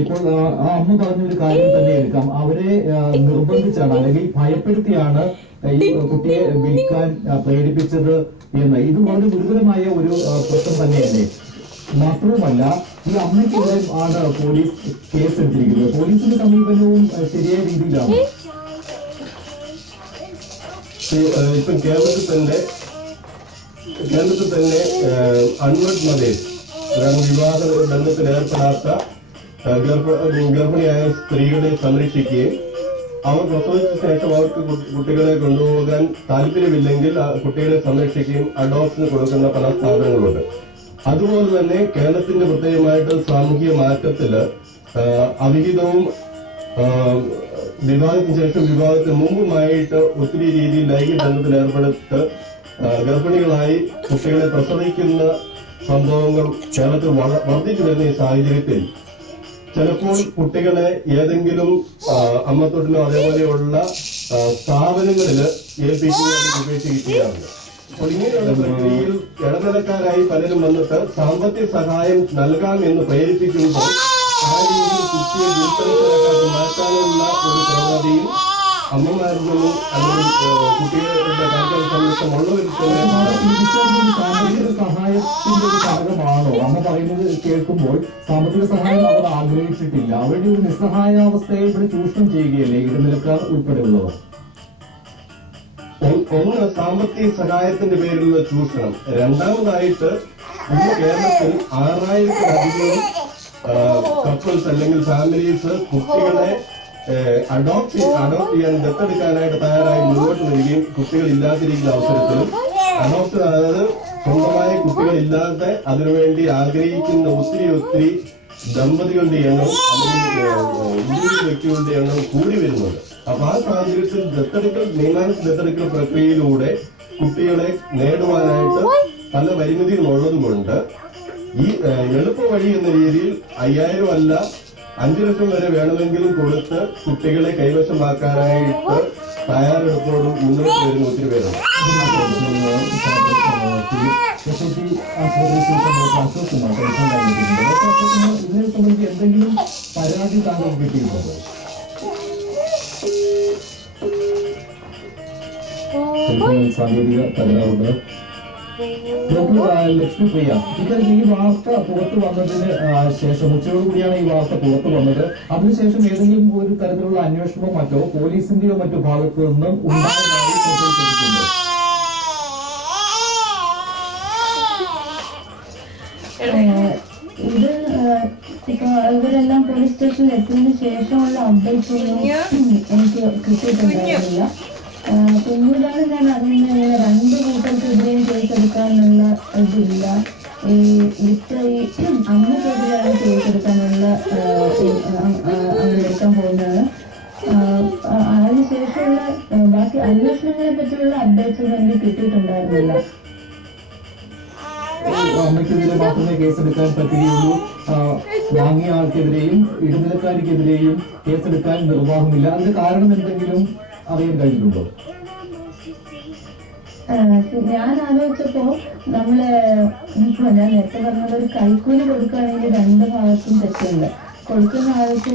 ഇപ്പോൾ ആ അമ്മ പറഞ്ഞൊരു കാര്യം തന്നെ എടുക്കാം. അവരെ നിർബന്ധിച്ചാണ് അല്ലെങ്കിൽ ഭയപ്പെടുത്തിയാണ് ഈ കുട്ടിയെ വിൽക്കാൻ പ്രേരിപ്പിച്ചത് എന്ന്. ഇത് വളരെ ഗുരുതരമായ ഒരു പ്രശ്നം തന്നെയല്ലേ? മാത്രവുമല്ല, ഈ അമ്മയ്ക്കെതിരെ ആണ് പോലീസ് കേസ് എടുത്തിരിക്കുന്നത്. പോലീസിന്റെ സമീപനവും ശരിയായ രീതിയിലാണ്. ഇപ്പം കേരളത്തിൽ തന്നെ അൺവെഡ് മദേഴ്സ്, അതായത് വിവാഹ ബന്ധത്തിൽ ഏർപ്പെടാത്ത ഗർഭിണിയായ സ്ത്രീകളെ സംരക്ഷിക്കുകയും അവർ പ്രസവിച്ച ശേഷം അവർക്ക് കുട്ടികളെ കൊണ്ടുപോകാൻ താല്പര്യമില്ലെങ്കിൽ കുട്ടികളെ സംരക്ഷിക്കുകയും അഡോപ്ഷന് കൊടുക്കുന്ന പല സ്ഥാപനങ്ങളുണ്ട്. അതുപോലെ തന്നെ കേരളത്തിന്റെ പ്രത്യേകമായിട്ട് സാമൂഹിക മാറ്റത്തില് അവിഹിതവും വിവാഹത്തിന് ശേഷം വിവാഹത്തിന് മുമ്പുമായിട്ട് ഒത്തിരി രീതിയിൽ ലൈംഗിക ബന്ധത്തിൽ ഏർപ്പെടുത്ത് ഗർഭിണികളായി കുട്ടികളെ പ്രസവിക്കുന്ന സംഭവങ്ങൾ കേരളത്തിൽ വർദ്ധിച്ചു വരുന്ന ഈ സാഹചര്യത്തിൽ ചിലപ്പോൾ കുട്ടികളെ ഏതെങ്കിലും അമ്മത്തൊട്ടിലോ അതേപോലെയുള്ള സ്ഥാപനങ്ങളിൽ ഏൽപ്പിക്കുകയും ഉപേക്ഷിക്കുകയാണ്. അപ്പോൾ ഇങ്ങനെയുള്ള പ്രക്രിയയിൽ ഇടനിലക്കാരായി പലരും വന്നിട്ട് സാമ്പത്തിക സഹായം നൽകാം എന്ന് പ്രേരിപ്പിക്കുമ്പോൾ ആ രീതിയിൽ കുട്ടിയെ ദുരിതത്തിലാക്കി മാറ്റാനുള്ള ഒരു പ്രവണതയും അമ്മമാരിൽ നിന്നും അല്ലെങ്കിൽ കുട്ടികളുടെ കാര്യങ്ങൾ സംരക്ഷണമുള്ളവരിൽ സാമ്പത്തിക സഹായത്തിന്റെ ഒരു ഘടകമാണോ? അമ്മ പറയുന്നത് കേൾക്കുമ്പോൾ സാമ്പത്തിക സഹായം അവർ ആഗ്രഹിച്ചിട്ടില്ല. അവരുടെ ഒരു നിസ്സഹായാവസ്ഥയെ ഇവിടെ ചൂഷണം ചെയ്യുകയല്ലേ ഇടനിലക്കാർ ഉൾപ്പെടെയുള്ളവർ? ഒന്ന്, സാമ്പത്തിക സഹായത്തിന്റെ പേരിലുള്ള ചൂഷണം. രണ്ടാമതായിട്ട് ഇന്ന് കേരളത്തിൽ 6000-ലധികം കപ്പിൾസ് അല്ലെങ്കിൽ ഫാമിലീസ് കുട്ടികളെ അഡോപ്റ്റ് ചെയ്യാൻ ദത്തെടുക്കാനായിട്ട് തയ്യാറായി മുന്നോട്ട് വരികയും കുട്ടികൾ ഇല്ലാതിരിക്കുന്ന അവസരത്തിലും അഡോപ്ഷൻ, അതായത് സ്വന്തമായ കുട്ടികളില്ലാതെ അതിനുവേണ്ടി ആഗ്രഹിക്കുന്ന ഒത്തിരി ദമ്പതികളുടെ എണ്ണം അല്ലെങ്കിൽ വ്യക്തികളുടെ എണ്ണം കൂടി വരുന്നുണ്ട്. അപ്പൊ ആ സാഹചര്യത്തിൽ നിയമാനുസൃത ദത്തെടുക്കൽ പ്രക്രിയയിലൂടെ കുട്ടികളെ നേടുവാനായിട്ട് പല പരിമിതികൾ ഉള്ളതുകൊണ്ട് ഈ എളുപ്പ വഴി എന്ന രീതിയിൽ 5000 അല്ല 5 ലക്ഷം വരെ വേണമെങ്കിലും കൊടുത്ത് കുട്ടികളെ കൈവശമാക്കാനായിട്ട് തയ്യാറെടുപ്പോടും മുന്നോട്ട് വരുന്ന ഒത്തിരി പേരുണ്ട്. ഇതിനെ സംബന്ധിച്ച് എന്തെങ്കിലും പരാതി താങ്കൾ കിട്ടിയിട്ടുണ്ടോ? സാങ്കേതിക തകരാറുണ്ട്. ലക്ഷ്മിപ്രിയ, ഇത്തരം ഈ വാർത്ത പുറത്തു വന്നതിന് ശേഷം ഉച്ചയോടുകൂടിയാണ് ഈ വാർത്ത പുറത്തു വന്നത്. അതിനുശേഷം ഏതെങ്കിലും ഒരു തരത്തിലുള്ള അന്വേഷണമോ മറ്റോ പോലീസിന്റെയോ മറ്റു ഭാഗത്തു നിന്നും ഉണ്ടായതായി ശ്രദ്ധയിൽപ്പെട്ടിട്ടുണ്ടോ? ഇത് ഇപ്പൊ ഇവരെല്ലാം പോലീസ് സ്റ്റേഷനിൽ എത്തിയതിനു ശേഷമുള്ള അപ്ഡേറ്റ്സ് ഒന്നും എനിക്ക് കിട്ടിയിട്ടുണ്ടായിരുന്നില്ല. പിന്നീടാണ് ഞാൻ അറിയുന്നത് 2 കൂട്ടർക്കെതിരെയും കേസെടുക്കാനുള്ള ഇതില്ല. ഈ അമ്മക്കെതിരെയാണ് കേസെടുക്കാനുള്ള എടുക്കാൻ പോകുന്നത്. അതിനുശേഷമുള്ള ബാക്കി അന്വേഷണങ്ങളെ പറ്റിയുള്ള അപ്ഡേറ്റ്സ് ഒന്നും എനിക്ക് കിട്ടിയിട്ടുണ്ടായിരുന്നില്ല. അമ്മയ്ക്കെതിരെ മാത്രമേ കേസെടുക്കാൻ പറ്റുകയുള്ളൂ, വാങ്ങിയ ആൾക്കെതിരെയും ഇടനിലക്കാരിക്കെതിരെയും കേസെടുക്കാൻ നിർവാഹമില്ല. അതിന് കാരണം എന്തെങ്കിലും അറിയാൻ കഴിഞ്ഞിട്ടുണ്ടോ? ഞാൻ ആലോചിച്ചപ്പോ ഞാൻ നേരത്തെ പറഞ്ഞത് ഒരു കൈക്കൂലി കൊടുക്കുകയാണെങ്കിൽ 2 ഭാഗത്തും തെറ്റുണ്ട്. കൊടുക്കുന്ന ആൾക്ക്